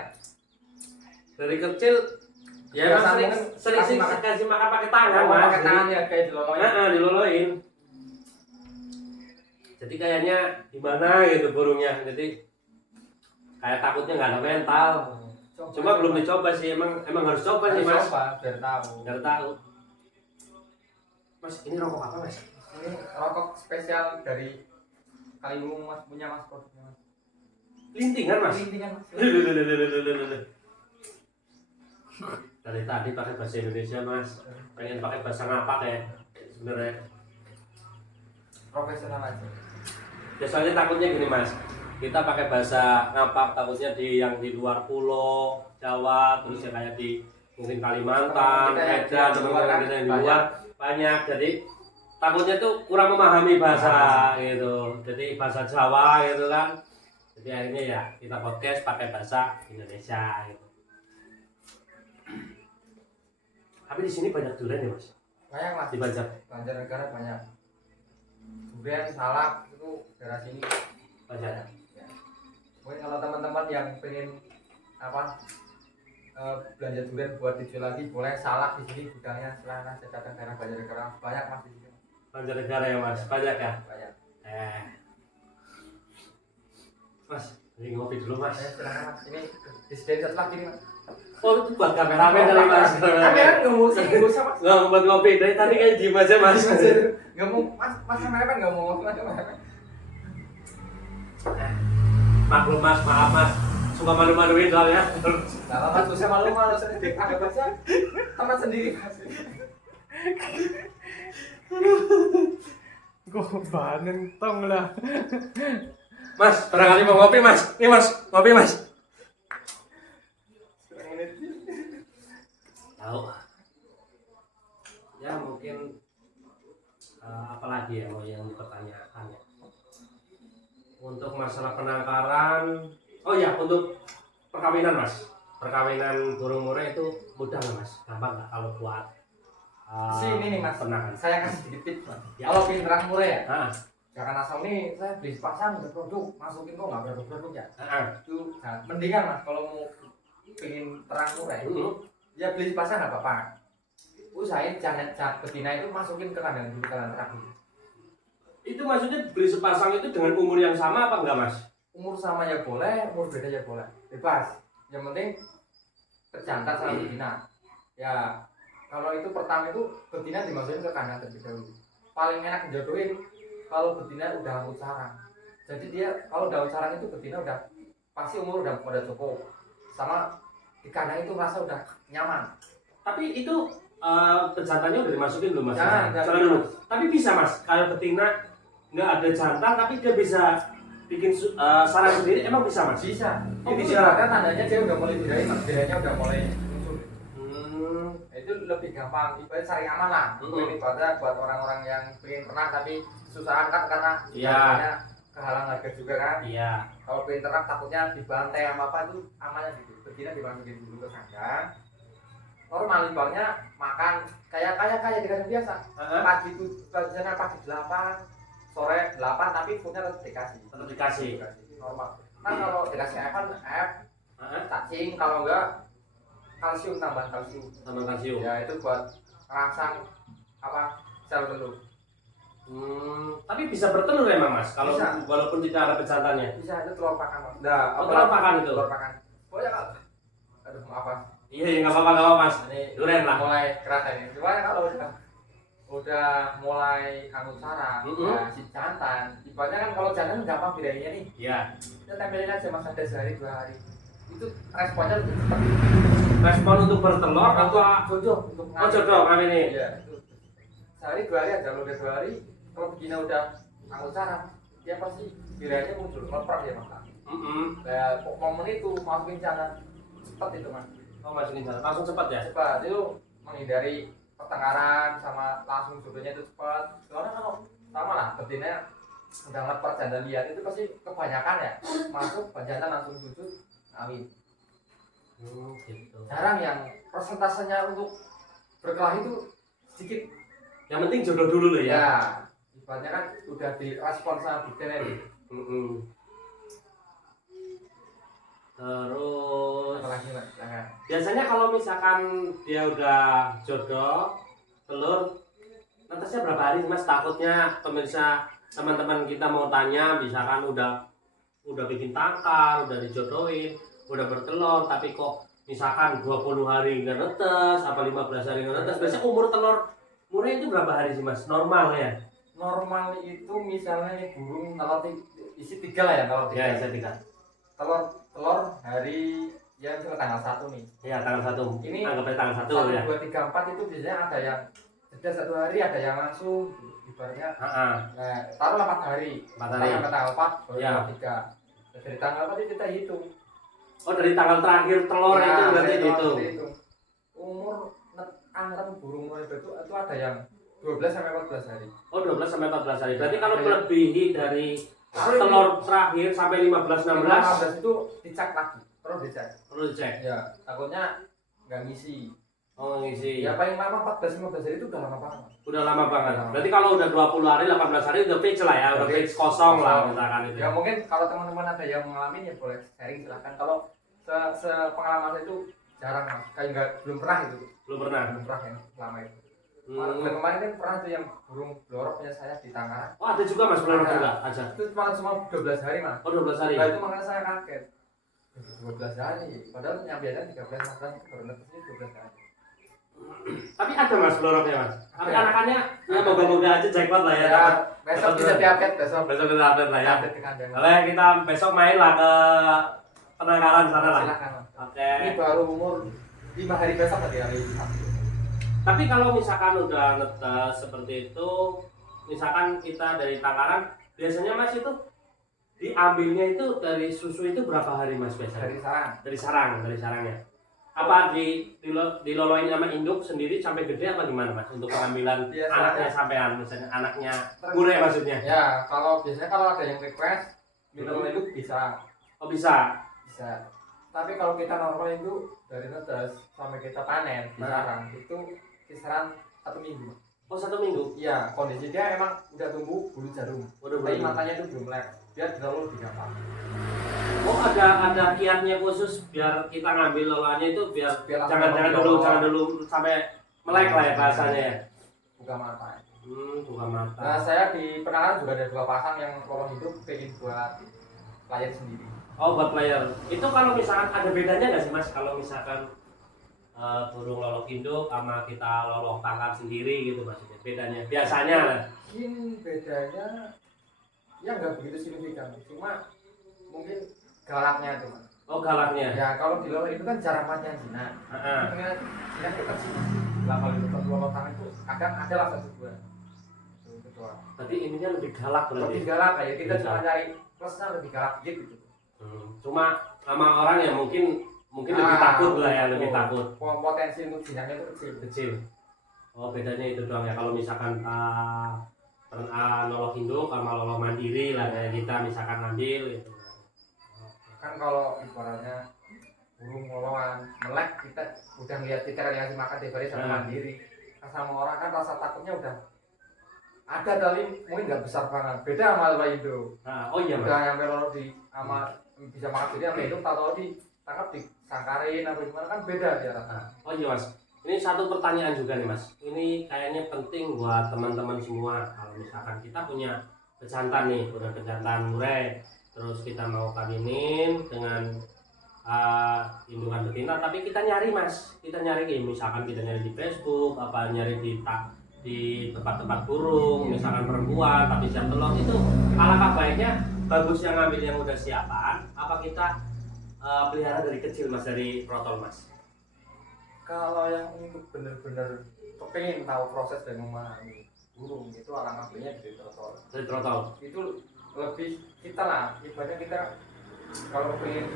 Dari kecil ya sering kasih makan pakai tangan mas. Pakai tangan ya kayak diloloin. Diloloin. Jadi kayaknya gimana gitu burungnya. Jadi kayak takutnya nggak ada mental. Cuma belum dicoba sih, emang harus coba sih mas. Coba biar tahu. Mas ini rokok apa mas? Ini rokok spesial dari Kaliwung mas, punya mas produknya mas. Lintingan mas. Mas. Dari tadi pakai bahasa Indonesia mas, pengen pakai bahasa ngapak ya sebenarnya. Profesional aja. Ya soalnya takutnya gini mas, kita pakai bahasa ngapak takutnya yang di luar pulau Jawa, terus ya kayak di mungkin Kalimantan, Medan, teman-teman kita yang di luar banyak, jadi takutnya tuh kurang memahami bahasa gitu, jadi bahasa Jawa gitu kan. Jadi akhirnya ya kita podcast pakai bahasa Indonesia gitu. Tapi di sini banyak durian ya mas? Banyak mas. Di Banjarnegara banyak. Durian, salak itu daerah sini banyak. Ya. Mungkin kalau teman-teman yang pengen belanja durian buat dijual lagi, boleh salak di sini gudangnya silahkan aja datang daerah Banjarnegara, banyak mas di sini. Banjarnegara ya mas, banyak ya? Banyak. Mas, ini ngopi dulu mas. Silahkan mas, ini disediain satu lagi nih mas. Oh itu buat kameramen dari mas. Kamera nggak mau usah mas. Nggak buat ngopi, dari tadi kayak diem aja mas. Nggak mau mas kameramen nggak mau ngopi mas kameramen. Maklum mas, maaf mas. Suka malu-maluin soalnya. Nggak apa mas, usah malu-malu sendiri. Agak baca tempat sendiri mas. Kok banen tong lah. Mas, barangkali mau ngopi mas. Ini mas, ngopi mas. Tahu. Ya mungkin apalagi ya mau yang dipertanyakan ya. Untuk masalah penangkaran, oh ya untuk perkawinan mas. Perkawinan burung murai itu mudah nggak mas? Gampang nggak kalau buat Sini nih mas, penakan? saya kasih sedikit tips mas. Ya. Kalau pengen terang murai ya, Jangan asal nih saya beli sepasang udah produk, masukin kok nggak produk ya. Itu Nah, mendingan mas kalau mau pengen terang murai, ya beli sepasang nggak apa-apa. Usahain jangan betina itu masukin ke kandang dulu, kandang ternak dulu. itu maksudnya beli sepasang itu dengan umur yang sama apa enggak mas? Umur sama ya boleh, umur beda ya boleh, bebas. Yang penting terjantan sama betina. Ya kalau itu pertama itu betina dimasukin ke kandang terlebih dahulu. Paling enak jodohin kalau betina udah daun sarang. Jadi dia kalau daun sarang itu betina udah pasti umur udah cukup. Sama di kandang itu merasa udah nyaman. Tapi itu pejantannya udah dimasukin belum mas? Jangan dulu. Tapi bisa mas, kalau betina nggak ada jantan tapi dia bisa bikin sarang sendiri, emang bisa mas? Bisa. Oh, Ini bisa. kan tandanya dia udah mulai birahi, mas. Birahnya udah mulai muncul. Itu lebih gampang, ibarat cari aman lah. Ini buat orang-orang yang pengen ternak tapi susah angkat karena banyak kehalang harga juga kan. Iya. Kalau pengen ternak takutnya dibantai sama apa itu amannya gitu. Betina dimasukin dulu ke kandang. Normal ibaratnya makan kayak di kandang biasa. Pagi 7 pagi 8 sore 8 tapi foodnya tetap dikasih. Tetap dikasih. Normal. Kan kalau dikasih F cacing, kalau enggak kalsium, tambahan kalsium. Tambahan kalsium. Ya itu buat merangsang sel telur. Tapi bisa bertelur emang mas kalau Bisa. walaupun tidak ada pejantannya. Bisa, itu telur pakan mas. Nah, Telur pakan itu. Telur pakan. Pokoknya kalau aduh maaf mas. Iya nggak apa-apa mas. Ini Duren lah. mulai kerasa ini. Cuma kalau udah mulai anut sarang, ya, si jantan. Ibaratnya kan kalau jantan gampang bedanya nih. Iya. Kita tempelin aja mas, ada sehari 2 hari. Itu responnya lebih cepat. Respon untuk bertelur atau Jodoh untuk jodoh kami ini. Iya, itu. Sehari 2 hari aja, kalau udah 2 hari, kalau begini udah anut sarang, dia pasti bedanya muncul, melepak dia mas. Nah, momen itu masukin jantan cepat itu mas. Oh masukin sana langsung cepat ya. Cepat itu menghindari pertengkaran sama langsung jodohnya itu cepat. Soalnya kalau sama lah betina udah ngelepas jantan liar itu pasti kebanyakan ya masuk jantan langsung sujud kawin. Gitu. Jarang yang persentasenya untuk berkelahi itu sedikit. Yang penting jodoh dulu loh ya. Ya ibaratnya kan udah direspon sama betina nih. Terus Apalagi mas, jangan. biasanya kalau misalkan dia udah jodoh telur netesnya berapa hari sih mas? Takutnya pemirsa teman-teman kita mau tanya misalkan udah bikin tangkar, udah dijodohin, udah bertelur tapi kok misalkan 20 hari nggak netes, apa 15 hari nggak netes. Biasanya umur telur umurnya itu berapa hari sih mas? Normal ya? Normal itu misalnya nih burung kalau isi 3 lah ya kalau 3. Ya, bisa 3. telur hari ya misalnya tanggal 1 nih. Ya, tanggal 1. Ini anggapnya tanggal 1 ya. 1, 2, 3, 4 itu biasanya ada yang jeda 1 hari, ada yang langsung ibaratnya. Nah, taruhlah 4 hari. 4 hari. Sampai tanggal 4 baru Ya. 3. Dari tanggal 4 itu kita hitung. Oh, dari tanggal terakhir telur Ya, itu berarti dari telur dihitung. dihitung. Umur angkatan burung murai itu ada yang 12 sampai 14 hari. Oh, 12 sampai 14 hari. Berarti kalau melebihi dari telur terakhir sampai 15 16 itu dicek lagi. Perlu dicek. perlu dicek. Ya, takutnya nggak ngisi. Oh, ngisi. Ya paling lama 14-15 hari itu udah lama banget. Udah lama banget. Berarti kalau udah 20 hari, 18 hari udah fix lah ya, udah fix kosong lah misalkan itu. Ya mungkin kalau teman-teman ada yang mengalami ya boleh sharing silahkan. Kalau sepengalaman saya itu jarang mas, kayak belum pernah itu. Belum pernah. Belum pernah yang lama itu. Kemarin kan pernah tuh yang burung blorok punya saya di Tangerang. Oh, ada juga mas belum juga aja. Itu cuma 12 hari mas. Oh, 12 hari. Nah itu makanya saya kaget. 12 hari, padahal yang biasanya 13 itu baru netesnya 12 hari. Tapi ada mas bloroknya mas. Tapi anakannya ya moga-moga aja jackpot lah ya. Ya, besok bisa diupdate besok. Besok kita update lah ya. Update ke kandang. Oke, kita besok main lah ke penangkaran sana lah. Silakan mas. Oke. Ini baru umur 5 hari besok tadi hari Sabtu. Tapi kalau misalkan udah netes seperti itu, misalkan kita dari tangkaran, biasanya mas itu diambilnya itu dari susu itu berapa hari mas biasanya? Dari sarang. Dari sarangnya. Apa diloloin sama induk sendiri sampai gede apa gimana mas? Untuk pengambilan Biasa, anaknya ya. sampean, misalnya anaknya murai maksudnya? Ya, kalau biasanya kalau ada yang request minum itu bisa. Oh bisa. Bisa. Tapi kalau kita normal itu dari netes sampai kita panen di sarang itu kisaran 1 minggu. Oh 1 minggu? Iya, kondisi dia emang udah tumbuh bulu jarum. Tapi matanya itu belum melek. Dia terlalu lebih gampang. Oh ada kiatnya khusus biar kita ngambil loloannya itu biar jangan dulu sampai melek lah ya bahasanya ya. Buka mata. Buka mata. Nah saya di penangkaran juga ada 2 pasang yang lolo hidup pengen buat klien sendiri. Oh buat player. Itu kalau misalkan ada bedanya nggak sih mas kalau misalkan burung lolok induk sama kita lolok tangkar sendiri gitu maksudnya bedanya biasanya lah. Mungkin bedanya ya nggak begitu signifikan, cuma mungkin galaknya itu mas. Oh galaknya. Ya kalau di lolo itu kan jaramannya Cina. Makanya Cina kita sih. Lah kalau di lolo tangan itu ada lah 1-2. Itu ketua. Berarti ininya lebih galak berarti. Lebih galak kayak kita cuma cari plusnya lebih galak gitu. Cuma sama orang ya mungkin lebih takut lah ya, lebih takut. Potensi untuk jinanya itu Kecil. Oh bedanya itu doang ya kalau misalkan lolok induk sama lolok mandiri lah kayak kita misalkan ambil gitu. Kan kalau ibaratnya burung loloan melek kita udah ngeliat kita kasih makan tiap hari sama mandiri. Sama orang kan rasa takutnya udah ada tapi mungkin nggak besar banget. Beda sama loro Indo. Nah, oh iya mas. Udah nyampe loro di sama bisa makan jadi sama hidup tahu ditangkap disangkarin apa gimana kan beda dia. Oh iya mas. Ini satu pertanyaan juga nih mas. Ini kayaknya penting buat teman-teman semua. Kalau misalkan kita punya pejantan nih, udah pejantan murai, terus kita mau kawinin dengan indukan betina, tapi kita nyari mas, kita nyari misalkan kita nyari di Facebook, apa nyari di tempat-tempat burung, misalkan perempuan tapi siap telur, itu alangkah baiknya bagus yang ngambil yang udah siapan, apa kita pelihara dari kecil mas, dari protol mas? Kalau yang untuk benar-benar kepengen tahu proses dan memahami burung itu alangkah baiknya dari trotol. Dari protol Itu lebih kita lah, ibaratnya kita kalau pengen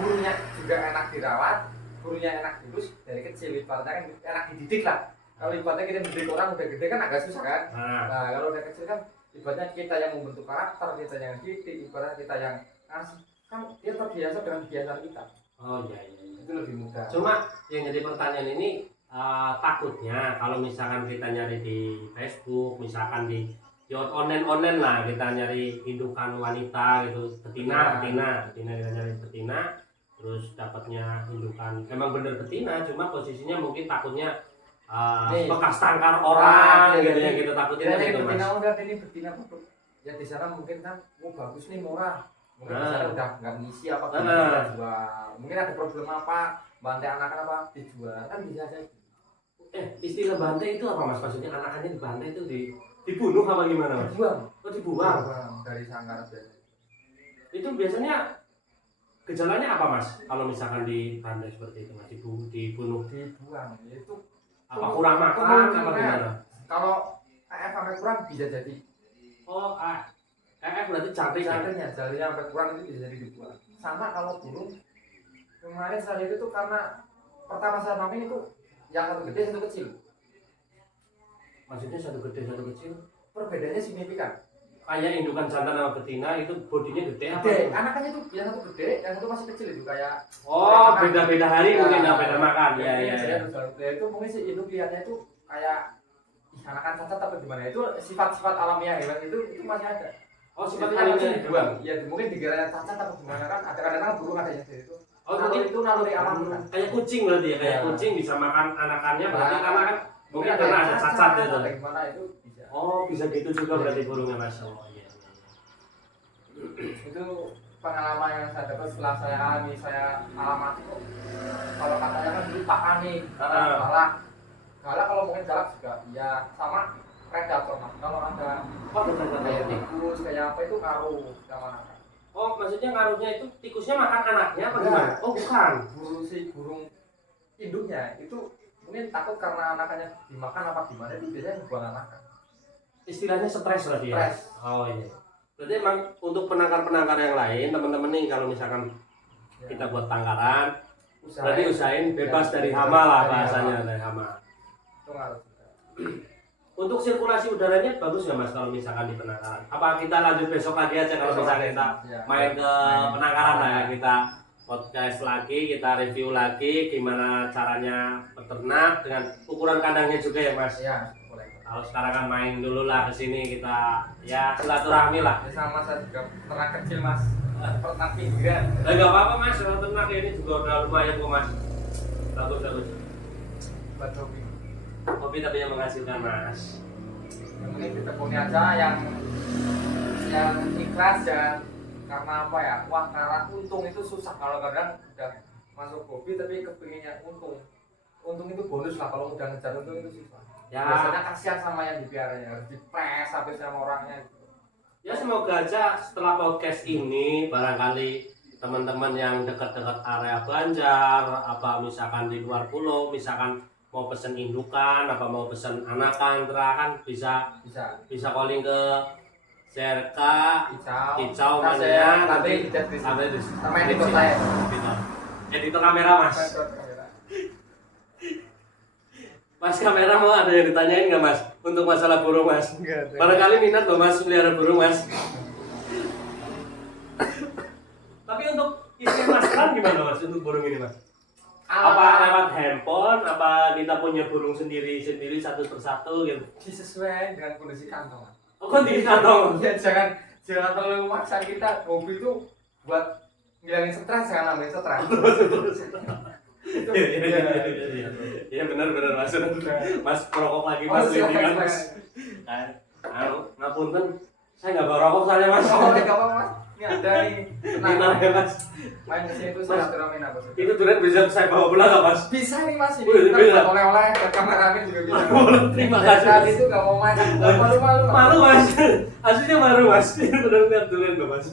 burungnya juga enak dirawat, burungnya enak diurus dari kecil, ibaratnya kan enak dididik lah. Kalau ibaratnya kita mendidik orang udah gede kan agak susah kan. Nah kalau udah kecil kan ibaratnya kita yang membentuk karakter, kita yang didik, ibaratnya kita yang ngasih, kan dia terbiasa dengan kebiasaan kita. Oh iya. Itu lebih mudah. Cuma yang jadi pertanyaan ini takutnya kalau misalkan kita nyari di Facebook, misalkan di online lah, kita nyari indukan wanita gitu, betina kita nyari betina, terus dapatnya indukan emang bener betina, cuma posisinya mungkin takutnya bekas tangkar orang gitu yang kita takutin gitu mas. Betina udah ini betina ya di sana mungkin kan bagus nih murah, mungkin di sana udah nggak ngisi apa jual, mungkin ada problem apa bantai anakan apa dijual kan bisa aja. Istilah bantai itu apa mas? Maksudnya anakannya dibantai itu dibunuh apa gimana mas? Dibuang dari sangkar biasa. Itu biasanya gejalanya apa mas? Kalau misalkan dibantai seperti itu mas, dibunuh dibuang itu apa kurang makan apa gimana? Kalau AF sampai kurang bisa jadi. Oh AF berarti jarinya sampai kurang itu bisa jadi dibuang. Sama kalau burung kemarin saya itu tuh karena pertama saya mampir itu yang satu gede satu kecil. Maksudnya satu gede satu kecil? Perbedaannya signifikan. Kayak indukan jantan sama betina itu bodinya gede apa? Gede, anakannya tuh yang satu gede, yang satu masih kecil itu kayak. Oh beda-beda hari ya, mungkin beda makan. Ya. Ya itu mungkin sih induk lihatnya itu kayak anakan cacat atau gimana, itu sifat-sifat alamiah hewan itu masih ada. Oh sifatnya masih ini dibuang. Ya mungkin dikiranya cacat atau gimana kan ada kadang-kadang burung ada yang itu. Oh mungkin itu naluri alam kan. Kayak kucing berarti ya, kayak kucing bisa makan anakannya berarti karena kan mungkin karena ada cacat gitu. Gimana itu bisa. Oh bisa gitu juga berarti burungnya mas. Oh iya. Itu pengalaman yang saya dapat setelah saya alami, saya alami itu kalau katanya kan dulu Pak Ani galak kalau mungkin galak juga ya sama predator mas. Kalau ada kayak tikus kayak apa itu ngaruh sama anak. Oh maksudnya ngaruhnya itu tikusnya makan anaknya apa gimana? Oh bukan, burung induknya itu mungkin takut karena anakannya dimakan apa gimana, itu biasanya buang anakan. Istilahnya stres berarti ya? Stres. Oh iya. Berarti emang untuk penangkar-penangkar yang lain teman-teman nih kalau misalkan kita buat tangkaran, berarti usahain bebas dari hama lah bahasanya, dari hama. Itu ngaruh. Untuk sirkulasi udaranya bagus nggak mas kalau misalkan di penangkaran? Apa kita lanjut besok lagi aja kalau misalkan kita main ke penangkaran lah ya, kita podcast lagi, kita review lagi gimana caranya peternak dengan ukuran kandangnya juga ya mas? Iya, boleh. Kalau sekarang kan main dulu lah kesini kita ya silaturahmi lah. Sama saya juga ternak kecil mas, ternak pinggiran. Nggak apa-apa mas, kalau ternak ini juga udah lumayan kok mas. Bagus. Buat hobi. Hobi tapi yang menghasilkan mas. Yang mungkin ditekuni aja yang ikhlas ya, karena apa ya? Wah karena untung itu susah kalau kadang udah masuk hobi tapi kepinginnya untung. Untung itu bonus lah, kalau udah ngejar untung itu susah. Ya. Biasanya kasihan sama yang dipiaranya, harus dipres habis sama orangnya. Ya semoga aja setelah podcast ini barangkali teman-teman yang dekat-dekat area Banjar, apa misalkan di luar pulau, misalkan mau pesen indukan, apa mau pesen anakan, terakan bisa calling ke CRK, Kicau, Mania, nanti sampai di sama editor saya. Editor kamera mas. Mas kamera mau ada yang ditanyain nggak mas untuk masalah burung mas? Enggak. Barangkali minat loh mas pelihara burung mas. Tapi untuk isi masakan gimana mas untuk burung ini mas? Apa lewat handphone? Apa kita punya burung sendiri satu persatu gitu? Disesuaikan dengan kondisi kantong. Oh, kondisi kantong. Ya jangan terlalu maksa kita. Hobi itu buat ngilangin stres, jangan nambahin stres. Iya benar Mas. Mas perokok lagi Oh, Mas ini silakan, kan Mas. Ngapunten, saya nggak bawa rokok soalnya Mas. Oh, enggak apa-apa Mas. Ini ada nih. Tenang Tenang. ya Mas. Main kesini tuh silaturahmi apa sih? Itu durian bisa saya bawa pulang nggak Mas? Bisa nih Mas ini. Wih, Kita bisa. buat oleh-oleh ke kameramen juga bisa. Terima Dari kasih. tadi itu nggak mau main. Malu-malu. Malu Mas. Aslinya malu Mas. Benar lihat durian nggak Mas?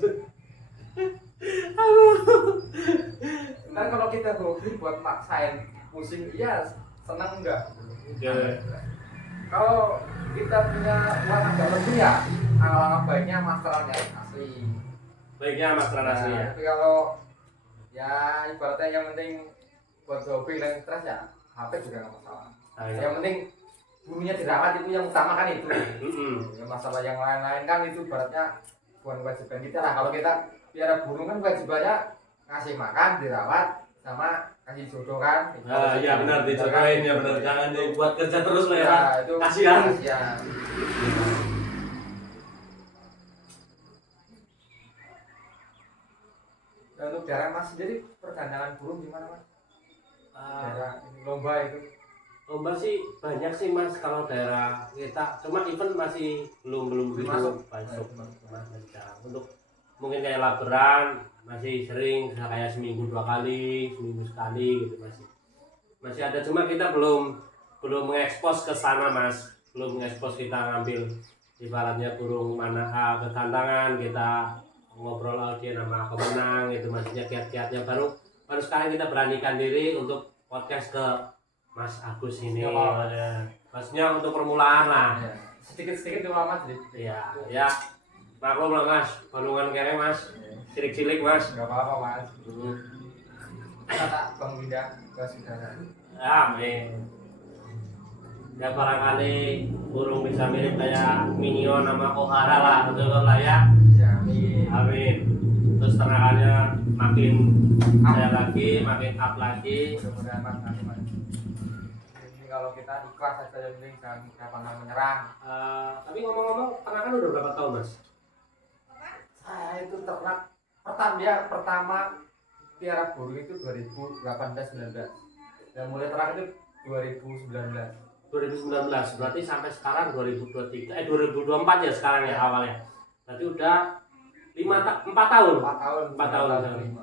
Ntar kalau kita hobi buat maksain pusing, iya senang enggak? Kalau kita punya uang agak lebih ya, alangkah baiknya masternya asli. Baiknya Mas Ranasi ya. Tapi kalau ya ibaratnya yang penting buat hobi dan stres ya, HP juga nggak masalah. Yang penting bulunya dirawat itu yang utama kan itu. Ya, masalah yang lain-lain kan itu ibaratnya bukan kewajiban kita lah. Kalau kita piara burung kan kewajibannya ngasih makan, dirawat, sama kasih jodoh kan. Iya benar dijodohin ya benar. Jangan dibuat kerja terus lah ya. Ya, itu Kasihan. Dan untuk daerah Mas sendiri perdandangan burung gimana Mas? Daerah ini lomba itu. Lomba sih banyak sih Mas kalau daerah kita. Cuma event masih belum begitu masuk. Untuk mungkin kayak laberan masih sering kayak seminggu 2 kali, seminggu sekali gitu masih ada, cuma kita belum mengekspos ke sana Mas, belum mengekspos kita ngambil ibaratnya burung mana ke tantangan, kita ngobrol dia nama pemenang itu maksudnya kiat-kiatnya baru sekarang kita beranikan diri untuk podcast ke Mas Agus ini maksudnya untuk permulaan lah Ya. Sedikit-sedikit cuma Mas jadi. ya maklum lah Mas, balungan kere Mas, cilik-cilik Mas. Enggak apa-apa Mas. Kata Bang Winda ke saudara. Amin. Ya barangkali burung bisa mirip kayak Minion sama Kohara lah, betul lah ya. Ya, amin. Amin. Terus tenagannya makin saya lagi, makin up lagi. Mudah-mudahan Mas nanti Mas. Ini kalau kita ikhlas saja yang penting jangan pantang menyerang. Tapi ngomong-ngomong, ternakan udah berapa tahun Mas? Saya itu ternak pertama piara burung itu 2018-19 dan mulai ternak itu 2019. 2019, berarti sampai sekarang 2023, 2024 ya sekarang ya awalnya. Berarti udah 4 tahun. 4 tahun.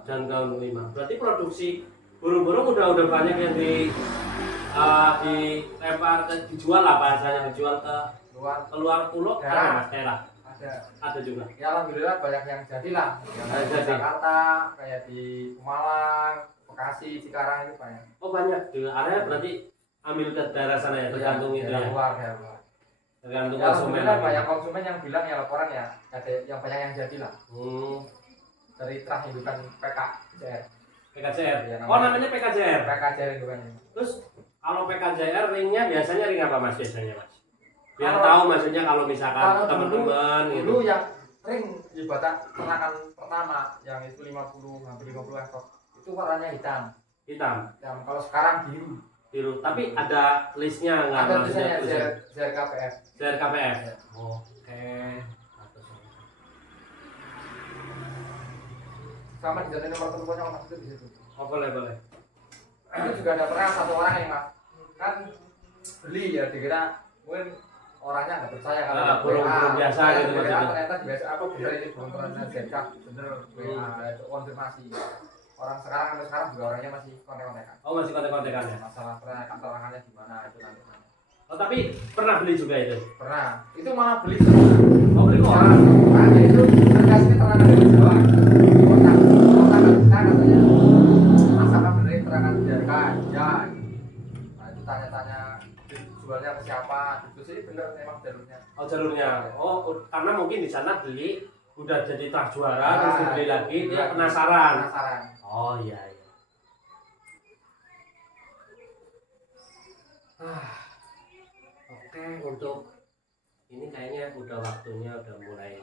Dan tahun 5. Berarti produksi burung-burung udah banyak yang dilempar dijual lah bahasanya, dijual ke luar pulau ada Mas daerah. Ada juga. Ya alhamdulillah banyak yang jadilah. Yang di Jakarta, kayak di Malang, Bekasi, Cikarang itu banyak. Oh banyak juga. Area berarti ambil ke daerah sana ya, tergantung itu ya. Luar. Tergantung Ya konsumen. alhamdulillah banyak konsumen yang bilang ya laporan ya, ada yang banyak yang jadilah. Dari terah indukan PKJR. PKJR. Ya, Oh namanya PKJR. PKJR indukannya. Terus kalau PKJR ringnya biasanya ring apa Mas biasanya Mas? Biar tahu maksudnya kalau misalkan teman-teman gitu. Dulu yang ring ibarat ternakan pertama yang itu hampir 50 ekor itu warnanya hitam. Kalau sekarang biru. Tapi ada listnya nggak? Ada tulisannya ZRKPF. ZRKPF. Ya. Oke. Sama di sana nomor teleponnya Mas itu di situ. Oh boleh. Itu juga ada pernah satu orang yang Mas kan beli ya dikira mungkin orangnya nggak percaya kalau burung biasa gitu maksudnya. ternyata biasa apa benar ini burung ternyata ZK bener itu konfirmasi. Orang sekarang juga orangnya masih kontek-kontekan. Oh masih kontek-kontekan ya? Masalah keterangannya gimana itu nanti. Oh tapi pernah beli juga itu? Pernah. Itu malah beli. Oh beli kok orang? Nah itu terkasih keterangan dari Jawa. Kota kita katanya. Masalah bener keterangan ZK ya. Nah itu tanya-tanya jualnya ke siapa? Itu sih bener memang jalurnya. Oh jalurnya. Oh karena mungkin di sana beli udah jadi tak juara terus dibeli lagi dia penasaran. Oh iya. Oke untuk ini kayaknya udah waktunya udah mulai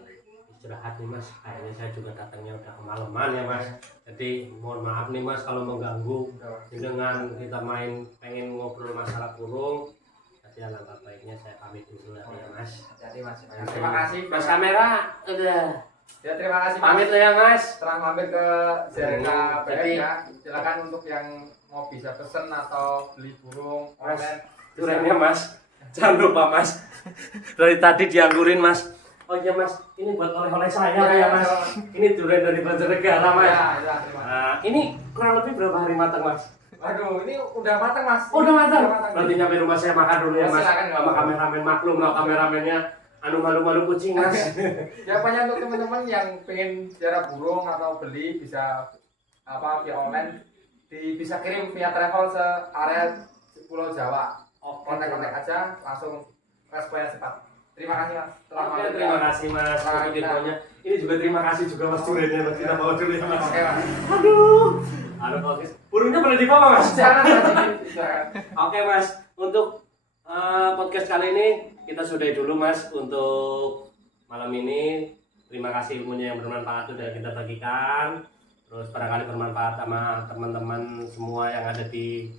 istirahat nih Mas. Kayaknya saya juga datangnya udah kemalaman ya Mas. Jadi mohon maaf nih Mas kalau mengganggu dengan kita pengen ngobrol masalah burung. Jadi alangkah baiknya saya pamit dulu ya Mas. Jadi Mas. Terima kasih Mas kamera udah. Ya terima kasih Pamit ya Mas. Setelah mampir ke JRK Jadi ya, silakan untuk yang mau bisa pesen atau beli burung Mas, online. durennya Mas. Jangan lupa Mas. Dari tadi dianggurin Mas. Oh iya Mas, ini buat oleh-oleh saya ya Mas. Ini durian dari Banjarnegara Mas. Ya, ya, terima kasih. Nah, ini kurang lebih berapa hari matang Mas? Waduh, ini udah matang Mas. Oh, udah matang. Udah Berarti nyampe rumah saya makan dulu ya Ya, Mas. silakan, Sama kameramen maklum lah kameramennya malu-malu kucing Mas. Ya pokoknya untuk teman-teman yang pengen jarak burung atau beli bisa via online bisa kirim via travel se area Pulau Jawa. Kontak-kontak aja langsung responnya cepat. Terima kasih Mas. Oke, terima kasih Mas. Untuk infonya. Ini juga terima kasih juga Mas duriannya Mas. Kita bawa dulu ya Mas. Oke Mas. Aduh bagus. Burungnya boleh dibawa Mas? Jangan. Oke Mas, untuk podcast kali ini kita sudahi dulu Mas untuk malam ini. Terima kasih ilmunya yang bermanfaat sudah kita bagikan. Terus barangkali bermanfaat sama teman-teman semua yang ada di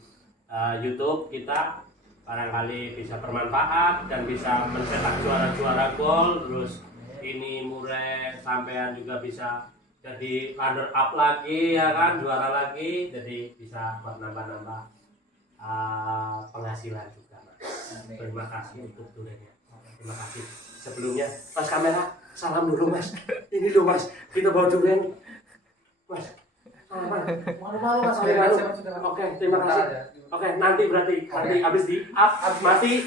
YouTube kita. Barangkali bisa bermanfaat dan bisa mencetak juara-juara gol. Terus ini Mure sampean juga bisa jadi runner up lagi ya kan, juara lagi. Jadi bisa buat nambah-nambah penghasilan juga Mas. Terima kasih untuk duriannya. Terima kasih. Sebelumnya Mas kamera salam dulu Mas. Ini loh Mas, kita bawa durian Mas. Salaman. Malu-malu Mas. Oke, terima kasih. Oke, nanti habis di up mati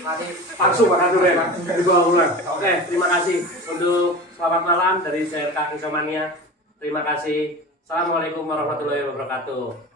langsung makan durian dibawa ulang. Oke, terima kasih untuk selamat malam dari JRK Kisomania. Terima kasih. Assalamualaikum warahmatullahi wabarakatuh.